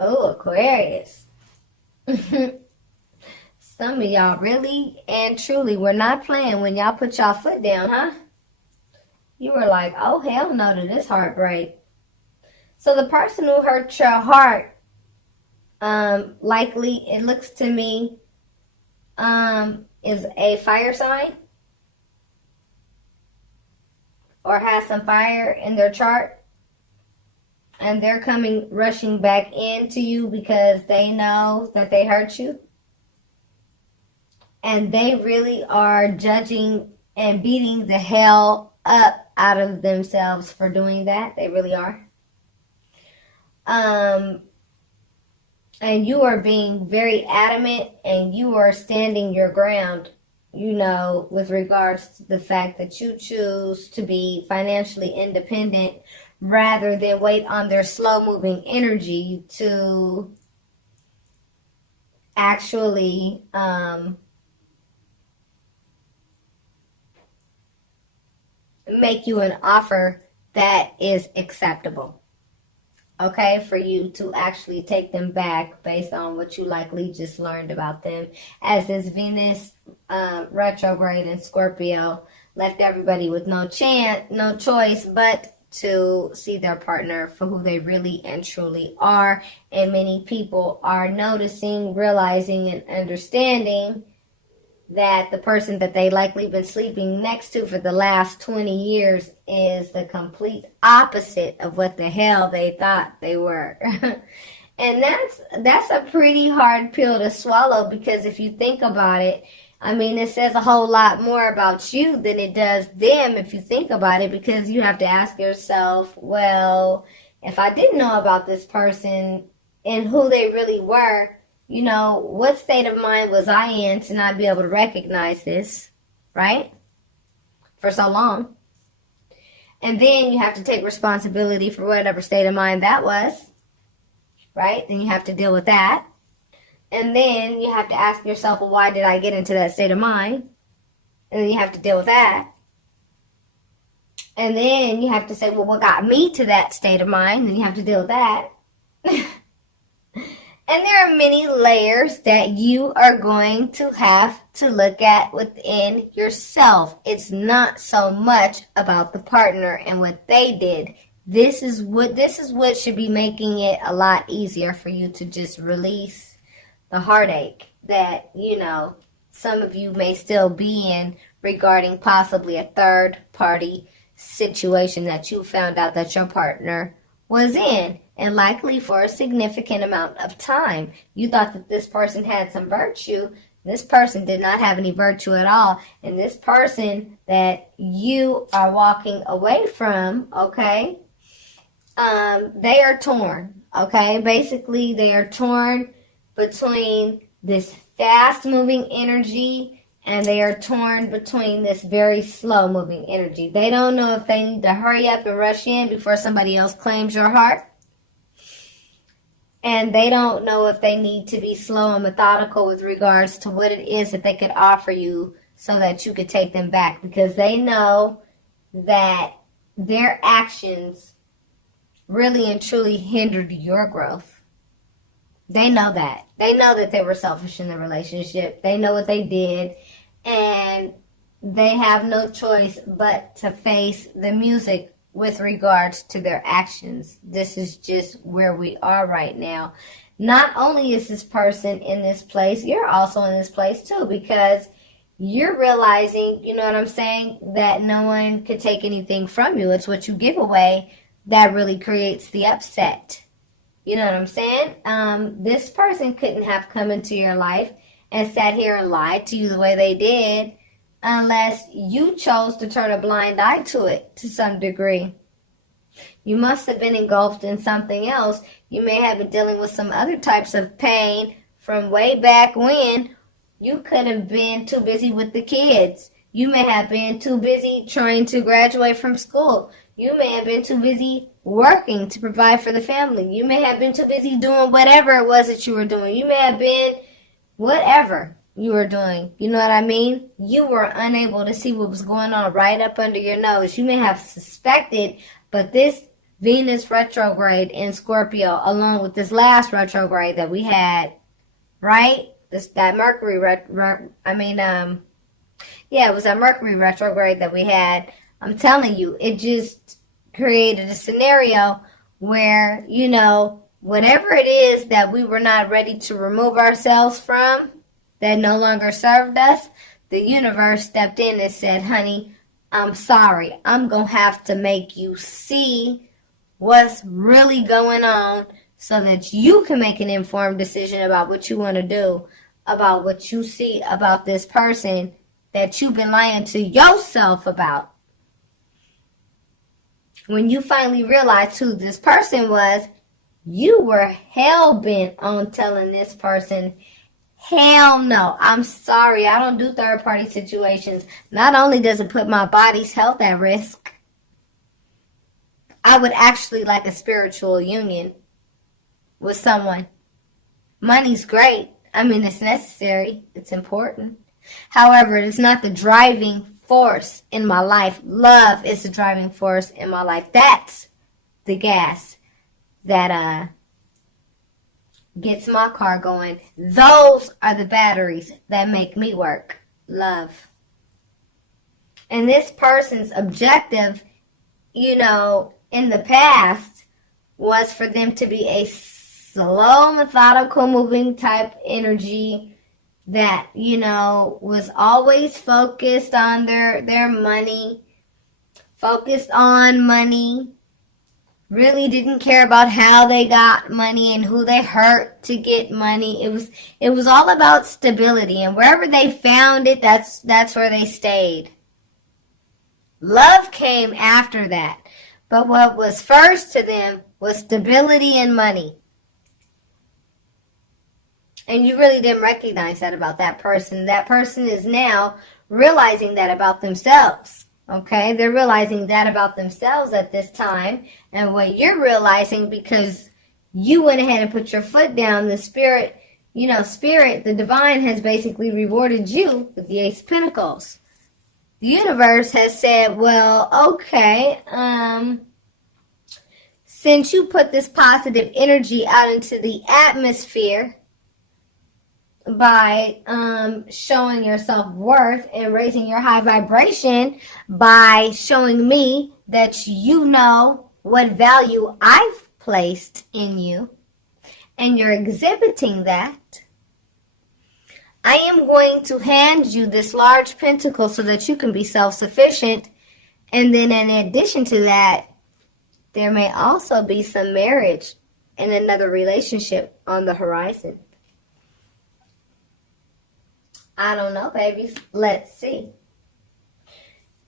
Oh, Aquarius. Some of y'all really and truly were not playing when y'all put y'all foot down, huh? You were like, oh, hell no to this heartbreak. So the person who hurt your heart, likely, it looks to me, is a fire sign or has some fire in their chart. And they're coming rushing back into you because they know that they hurt you. And they really are judging and beating the hell up out of themselves for doing that. They really are. And you are being very adamant and you are standing your ground, with regards to the fact that you choose to be financially independent rather than wait on their slow-moving energy to actually make you an offer that is acceptable. Okay, for you to actually take them back based on what you likely just learned about them. As this Venus retrograde in Scorpio left everybody with no choice but to see their partner for who they really and truly are. And many people are noticing, realizing, and understanding that the person that they likely been sleeping next to for the last 20 years is the complete opposite of what the hell they thought they were. And that's a pretty hard pill to swallow, because if you think about it, I mean, it says a whole lot more about you than it does them if you think about it, because you have to ask yourself, well, if I didn't know about this person and who they really were, what state of mind was I in to not be able to recognize this, right? For so long. And then you have to take responsibility for whatever state of mind that was, right? Then you have to deal with that. And then you have to ask yourself, well, why did I get into that state of mind? And then you have to deal with that. And then you have to say, well, what got me to that state of mind? And you have to deal with that. And there are many layers that you are going to have to look at within yourself. It's not so much about the partner and what they did. This is what should be making it a lot easier for you to just release the heartache that, some of you may still be in regarding possibly a third party situation that you found out that your partner was in, and likely for a significant amount of time. You thought that this person had some virtue. This person did not have any virtue at all. And this person that you are walking away from, okay, they are torn, okay? Basically, they are torn between this fast-moving energy and they are torn between this very slow-moving energy. They don't know if they need to hurry up and rush in before somebody else claims your heart. And they don't know if they need to be slow and methodical with regards to what it is that they could offer you so that you could take them back. Because they know that their actions really and truly hindered your growth. They know that. They know that they were selfish in the relationship. They know what they did. And they have no choice but to face the music with regards to their actions. This is just where we are right now. Not only is this person in this place, you're also in this place too, because you're realizing, you know what I'm saying, that no one could take anything from you. It's what you give away that really creates the upset. You know what I'm saying? This person couldn't have come into your life and sat here and lied to you the way they did unless you chose to turn a blind eye to it to some degree. You must have been engulfed in something else. You may have been dealing with some other types of pain from way back when. You could have been too busy with the kids. You may have been too busy trying to graduate from school. You may have been too busy working to provide for the family. You may have been too busy doing whatever it was that you were doing. You may have been whatever you were doing. You know what I mean? You were unable to see what was going on right up under your nose. You may have suspected, but this Venus retrograde in Scorpio, along with this last retrograde that we had, right? That Mercury it was that Mercury retrograde that we had. I'm telling you, it just created a scenario where, whatever it is that we were not ready to remove ourselves from, that no longer served us, the universe stepped in and said, honey, I'm sorry. I'm going to have to make you see what's really going on so that you can make an informed decision about what you want to do, about what you see about this person that you've been lying to yourself about. When you finally realized who this person was, you were hell-bent on telling this person, hell no, I'm sorry, I don't do third-party situations. Not only does it put my body's health at risk, I would actually like a spiritual union with someone. Money's great. I mean, it's necessary. It's important. However, it's not the driving force in my life. Love is the driving force in my life. That's the gas that gets my car going. Those are the batteries that make me work. Love. And this person's objective, in the past was for them to be a slow, methodical, moving type energy that, was always focused on their money, focused on money, really didn't care about how they got money and who they hurt to get money. It was all about stability, and wherever they found it, that's where they stayed. Love came after that. But what was first to them was stability and money. And you really didn't recognize that about that person. That person is now realizing that about themselves. Okay? They're realizing that about themselves at this time. And what you're realizing, because you went ahead and put your foot down, the spirit, the divine has basically rewarded you with the Ace of Pentacles. The universe has said, well, okay, since you put this positive energy out into the atmosphere by showing your self-worth and raising your high vibration by showing me that you know what value I've placed in you, and you're exhibiting that, I am going to hand you this large pentacle so that you can be self-sufficient. And then in addition to that, there may also be some marriage and another relationship on the horizon. I don't know, babies. Let's see.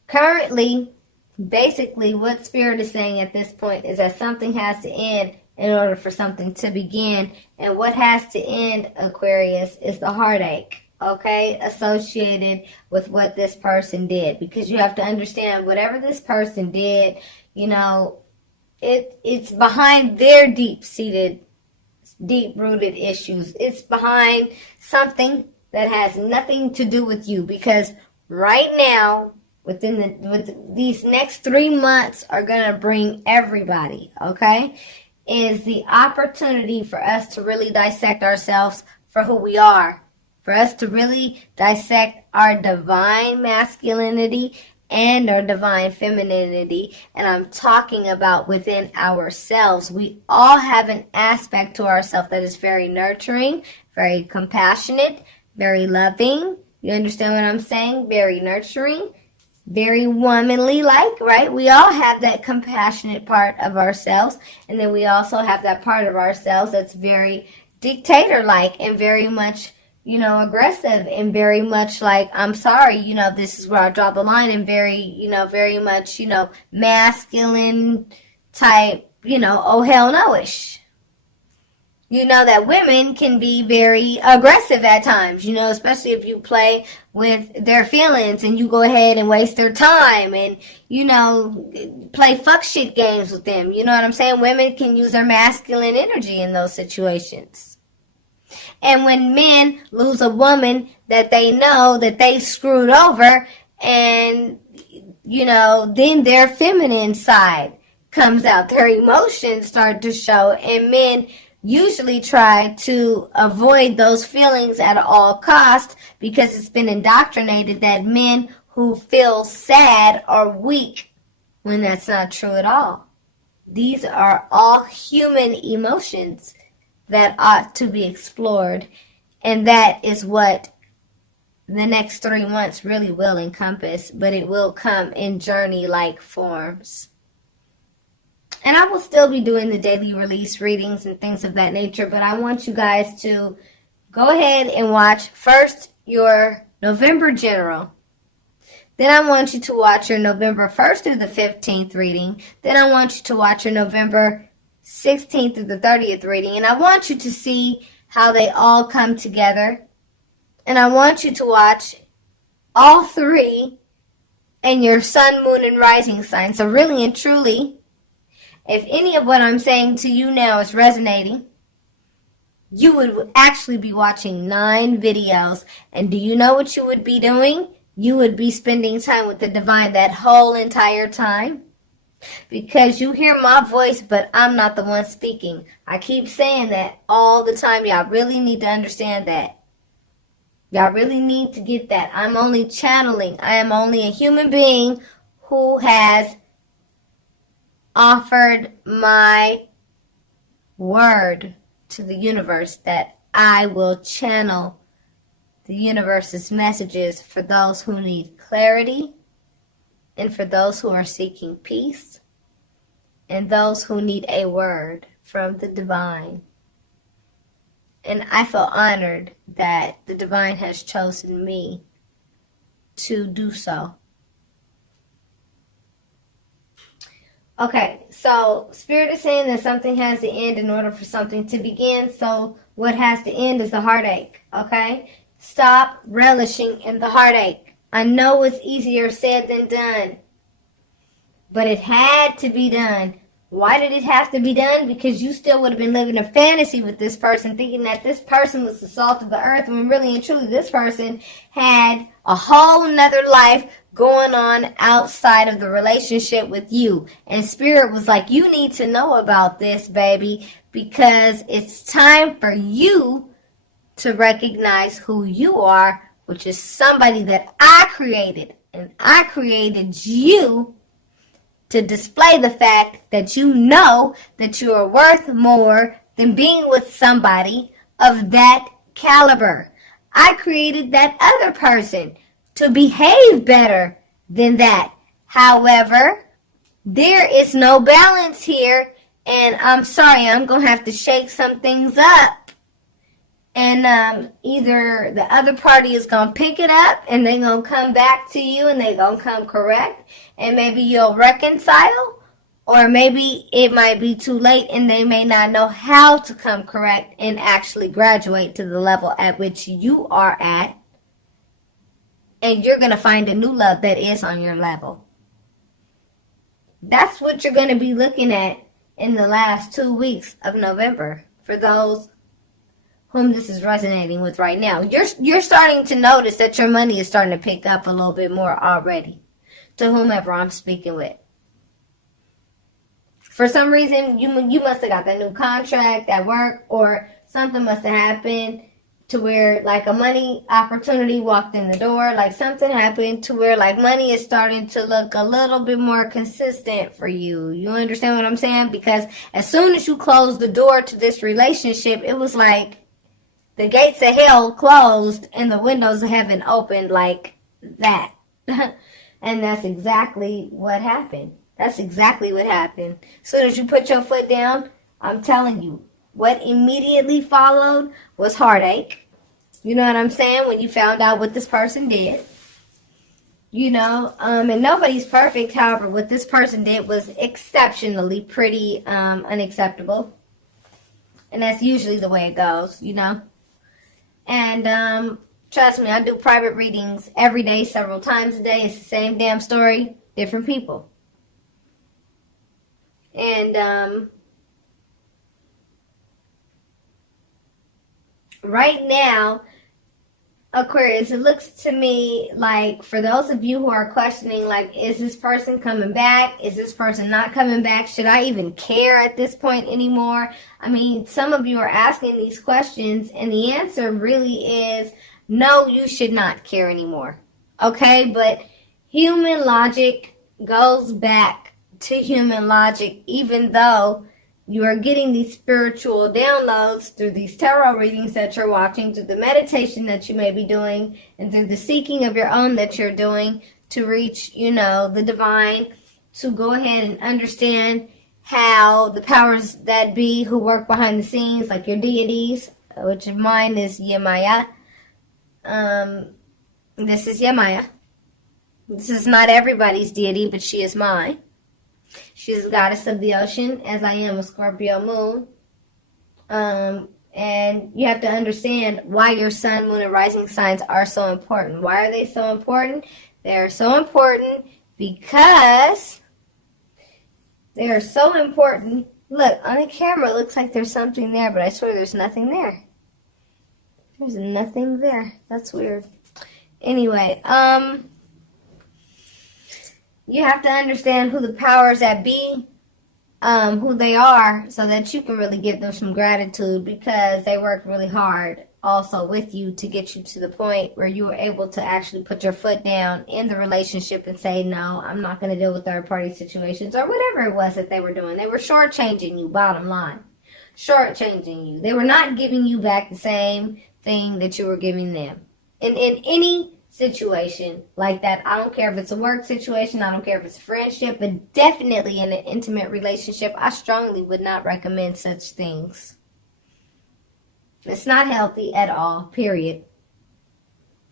Currently, basically what Spirit is saying at this point is that something has to end in order for something to begin. And what has to end, Aquarius, is the heartache, okay, associated with what this person did. Because you have to understand, whatever this person did, it's behind their deep-seated, deep-rooted issues. It's behind something that has nothing to do with you. Because right now, with these next 3 months are going to bring everybody, okay? Is the opportunity for us to really dissect ourselves for who we are. For us to really dissect our divine masculinity and our divine femininity. And I'm talking about within ourselves. We all have an aspect to ourselves that is very nurturing, very compassionate, very loving. You understand what I'm saying? Very nurturing. Very womanly like, right? We all have that compassionate part of ourselves, and then we also have that part of ourselves that's very dictator like and very much, aggressive and very much like, I'm sorry, this is where I draw the line, and very, very much, masculine type, oh hell no-ish. That women can be very aggressive at times, especially if you play with their feelings and you go ahead and waste their time and, play fuck shit games with them. You know what I'm saying? Women can use their masculine energy in those situations. And when men lose a woman that they know that they screwed over, and, then their feminine side comes out. Their emotions start to show, and men usually try to avoid those feelings at all costs because it's been indoctrinated that men who feel sad are weak, when that's not true at all. These are all human emotions that ought to be explored, and that is what the next 3 months really will encompass, but it will come in journey-like forms. And I will still be doing the daily release readings and things of that nature, but I want you guys to go ahead and watch first your November general. Then I want you to watch your November 1st through the 15th reading. Then I want you to watch your November 16th through the 30th reading. And I want you to see how they all come together. And I want you to watch all 3 and your sun, moon, and rising sign. So really and truly, if any of what I'm saying to you now is resonating, you would actually be watching 9 videos. And do you know what you would be doing? You would be spending time with the divine that whole entire time. Because you hear my voice, but I'm not the one speaking. I keep saying that all the time. Y'all really need to understand that. Y'all really need to get that. I'm only channeling. I am only a human being who has offered my word to the universe that I will channel the universe's messages for those who need clarity, and for those who are seeking peace, and those who need a word from the divine. And I feel honored that the divine has chosen me to do so. Okay, so Spirit is saying that something has to end in order for something to begin. So what has to end is the heartache, okay? Stop relishing in the heartache. I know it's easier said than done, but it had to be done. Why did it have to be done? Because you still would have been living a fantasy with this person, thinking that this person was the salt of the earth, when really and truly this person had a whole nother life going on outside of the relationship with you. And Spirit was like, you need to know about this, baby, because it's time for you to recognize who you are, which is somebody that I created. And I created you to display the fact that you know that you are worth more than being with somebody of that caliber. I created that other person to behave better than that. However, there is no balance here, and I'm sorry, I'm going to have to shake some things up. And either the other party is going to pick it up and they're going to come back to you and they're going to come correct. And maybe you'll reconcile. Or maybe it might be too late and they may not know how to come correct and actually graduate to the level at which you are at. And you're going to find a new love that is on your level. That's what you're going to be looking at in the last 2 weeks of November for those whom this is resonating with right now. You're starting to notice that your money is starting to pick up a little bit more already to whomever I'm speaking with. For some reason, you must have got that new contract at work, or something must have happened to where like a money opportunity walked in the door. Like something happened to where like money is starting to look a little bit more consistent for you. You understand what I'm saying? Because as soon as you closed the door to this relationship, it was like the gates of hell closed and the windows of heaven opened like that. And that's exactly what happened. That's exactly what happened. As soon as you put your foot down, I'm telling you, what immediately followed was heartache. You know what I'm saying? When you found out what this person did. You know, and nobody's perfect. However, what this person did was exceptionally pretty unacceptable. And that's usually the way it goes, you know. And trust me, I do private readings every day, several times a day. It's the same damn story, different people. And right now, Aquarius, it looks to me like for those of you who are questioning, like, is this person coming back? Is this person not coming back? Should I even care at this point anymore? I mean, some of you are asking these questions, and the answer really is no, you should not care anymore. Okay, but human logic goes back to human logic, even though you are getting these spiritual downloads through these tarot readings that you're watching, through the meditation that you may be doing, and through the seeking of your own that you're doing to reach, the divine, to go ahead and understand how the powers that be who work behind the scenes, like your deities, which of mine is Yemaya. This is Yemaya. This is not everybody's deity, but she is mine. She's the goddess of the ocean, as I am a Scorpio moon. And you have to understand why your sun, moon, and rising signs are so important. Why are they so important? They're so important because they are so important. Look, on the camera, it looks like there's something there, but I swear there's nothing there. There's nothing there. That's weird. Anyway, you have to understand who the powers that be, who they are, so that you can really give them some gratitude, because they worked really hard also with you to get you to the point where you were able to actually put your foot down in the relationship and say, no, I'm not going to deal with third-party situations, or whatever it was that they were doing. They were shortchanging you, bottom line. Shortchanging you. They were not giving you back the same thing that you were giving them. In any situation like that, I don't care if it's a work situation, I don't care if it's a friendship, but definitely in an intimate relationship, I strongly would not recommend such things. It's not healthy at all, period.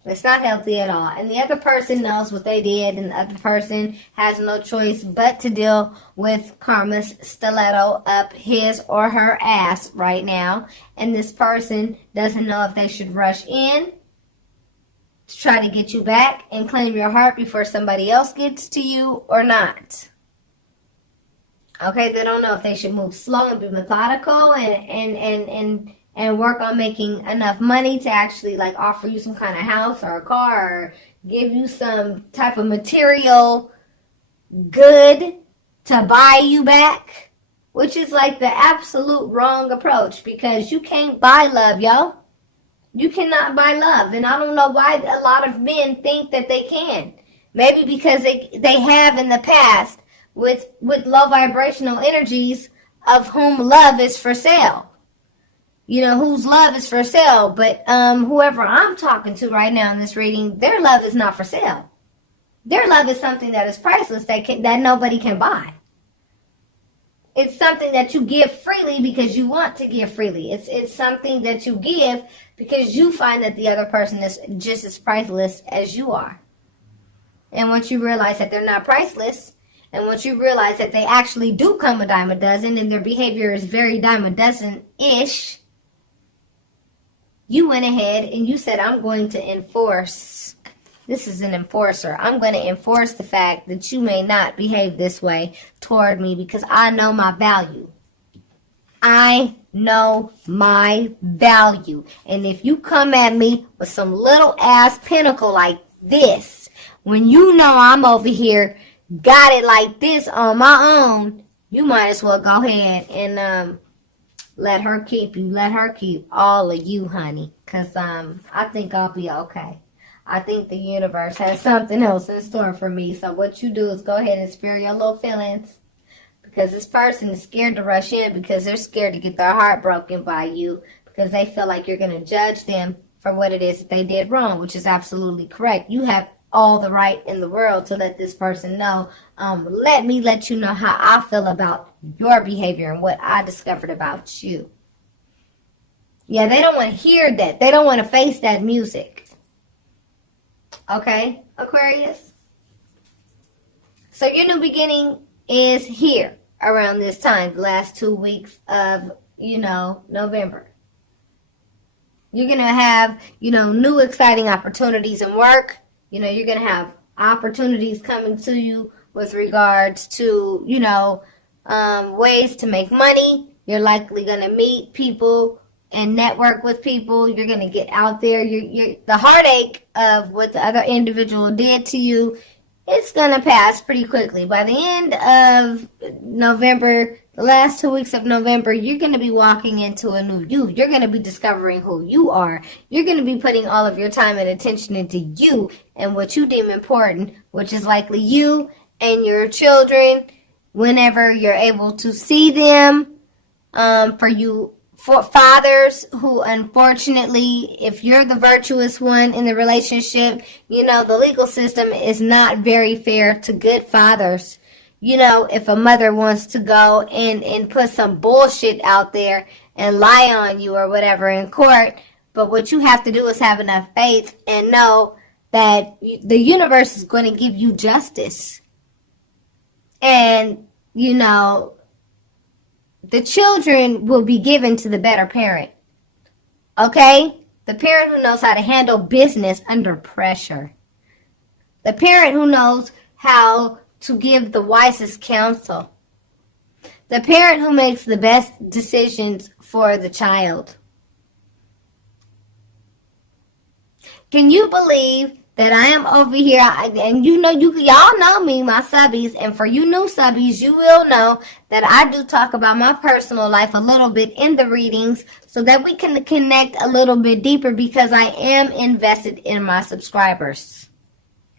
It's not healthy at all. And the other person knows what they did, and the other person has no choice but to deal with karma's stiletto up his or her ass right now. And this person doesn't know if they should rush in to try to get you back and claim your heart before somebody else gets to you or not. Okay, they don't know if they should move slow and be methodical and work on making enough money to actually like offer you some kind of house or a car or give you some type of material good to buy you back, which is like the absolute wrong approach, because you can't buy love, yo. You cannot buy love, and I don't know why a lot of men think that they can. Maybe because they have in the past with low vibrational energies of whom love is for sale. Whose love is for sale. But whoever I'm talking to right now in this reading, their love is not for sale. Their love is something that is priceless that nobody can buy. It's something that you give freely because you want to give freely. It's something that you give because you find that the other person is just as priceless as you are. And once you realize that they're not priceless, and once you realize that they actually do come a dime a dozen and their behavior is very dime a dozen-ish, you went ahead and you said, I'm going to enforce. This is an enforcer. I'm going to enforce the fact that you may not behave this way toward me because I know my value. I know my value. And if you come at me with some little ass pinnacle like this, when you know I'm over here, got it like this on my own, you might as well go ahead and let her keep you. Let her keep all of you, honey. Because I think I'll be okay. I think the universe has something else in store for me. So what you do is go ahead and spare your little feelings. Because this person is scared to rush in because they're scared to get their heart broken by you. Because they feel like you're going to judge them for what it is that they did wrong, which is absolutely correct. You have all the right in the world to let this person know. Let me let you know how I feel about your behavior and what I discovered about you. Yeah, they don't want to hear that. They don't want to face that music. Okay, Aquarius? So your new beginning is here around this time, the last 2 weeks of, November. You're going to have, new exciting opportunities in work. You're going to have opportunities coming to you with regards to, ways to make money. You're likely going to meet people and network with people. You're going to get out there. The heartache of what the other individual did to you, it's going to pass pretty quickly. By the end of November, the last 2 weeks of November, you're going to be walking into a new you. You're going to be discovering who you are. You're going to be putting all of your time and attention into you and what you deem important, which is likely you and your children whenever you're able to see them. For fathers who, unfortunately, if you're the virtuous one in the relationship, you know, the legal system is not very fair to good fathers. You know, if a mother wants to go and put some bullshit out there and lie on you or whatever in court, but what you have to do is have enough faith and know that the universe is going to give you justice. And, you know, the children will be given to the better parent. Okay? The parent who knows how to handle business under pressure. The parent who knows how to give the wisest counsel. The parent who makes the best decisions for the child. Can you believe that I am over here, and you know, y'all know me, my subbies, and for you new subbies, you will know that I do talk about my personal life a little bit in the readings so that we can connect a little bit deeper, because I am invested in my subscribers.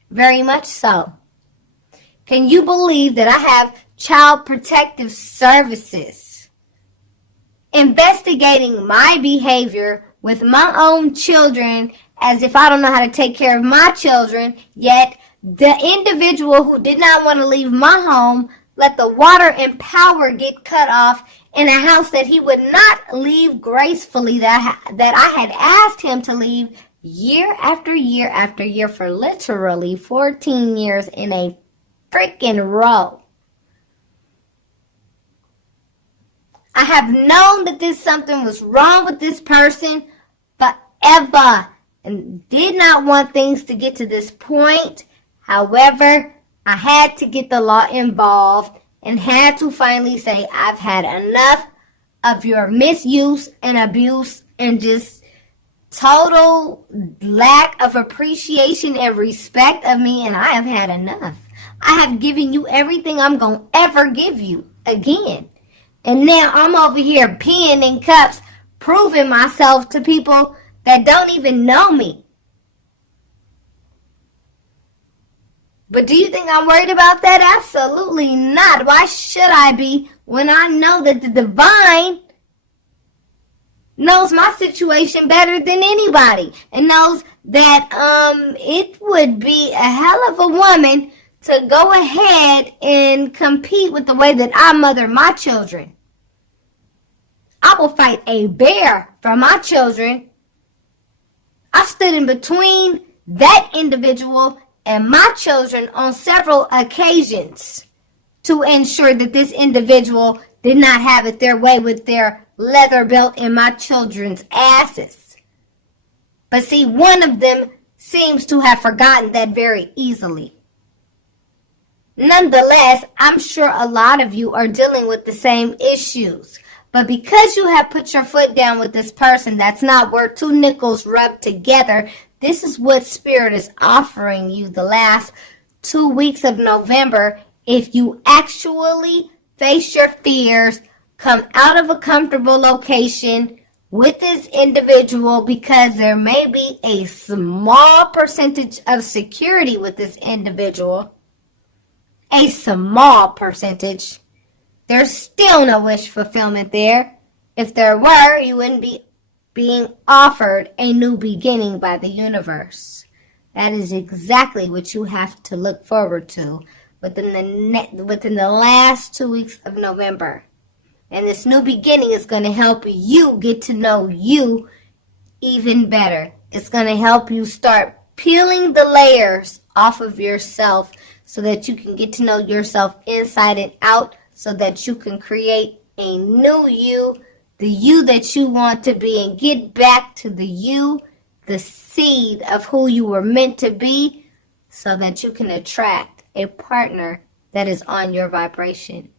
Very much so. Can you believe that I have child protective services investigating my behavior with my own children, as if I don't know how to take care of my children, yet the individual who did not want to leave my home let the water and power get cut off in a house that he would not leave gracefully, that I had asked him to leave year after year after year for literally 14 years in a freaking row. I have known that something was wrong with this person forever, and did not want things to get to this point. However, I had to get the law involved and had to finally say, I've had enough of your misuse and abuse and just total lack of appreciation and respect of me, and I have had enough. I have given you everything I'm going to ever give you again. And now I'm over here peeing in cups, proving myself to people that don't even know me. But do you think I'm worried about that? Absolutely not. Why should I be, when I know that the divine knows my situation better than anybody, and knows that it would be a hell of a woman to go ahead and compete with the way that I mother my children. I will fight a bear for my children. I stood in between that individual and my children on several occasions to ensure that this individual did not have it their way with their leather belt in my children's asses. But see, one of them seems to have forgotten that very easily. Nonetheless, I'm sure a lot of you are dealing with the same issues. But because you have put your foot down with this person that's not worth two nickels rubbed together, this is what Spirit is offering you the last 2 weeks of November. If you actually face your fears, come out of a comfortable location with this individual, because there may be a small percentage of security with this individual. A small percentage. There's still no wish fulfillment there. If there were, you wouldn't be being offered a new beginning by the universe. That is exactly what you have to look forward to within the last 2 weeks of November. And this new beginning is going to help you get to know you even better. It's going to help you start peeling the layers off of yourself so that you can get to know yourself inside and out, so that you can create a new you, the you that you want to be, and get back to the you, the seed of who you were meant to be, so that you can attract a partner that is on your vibration.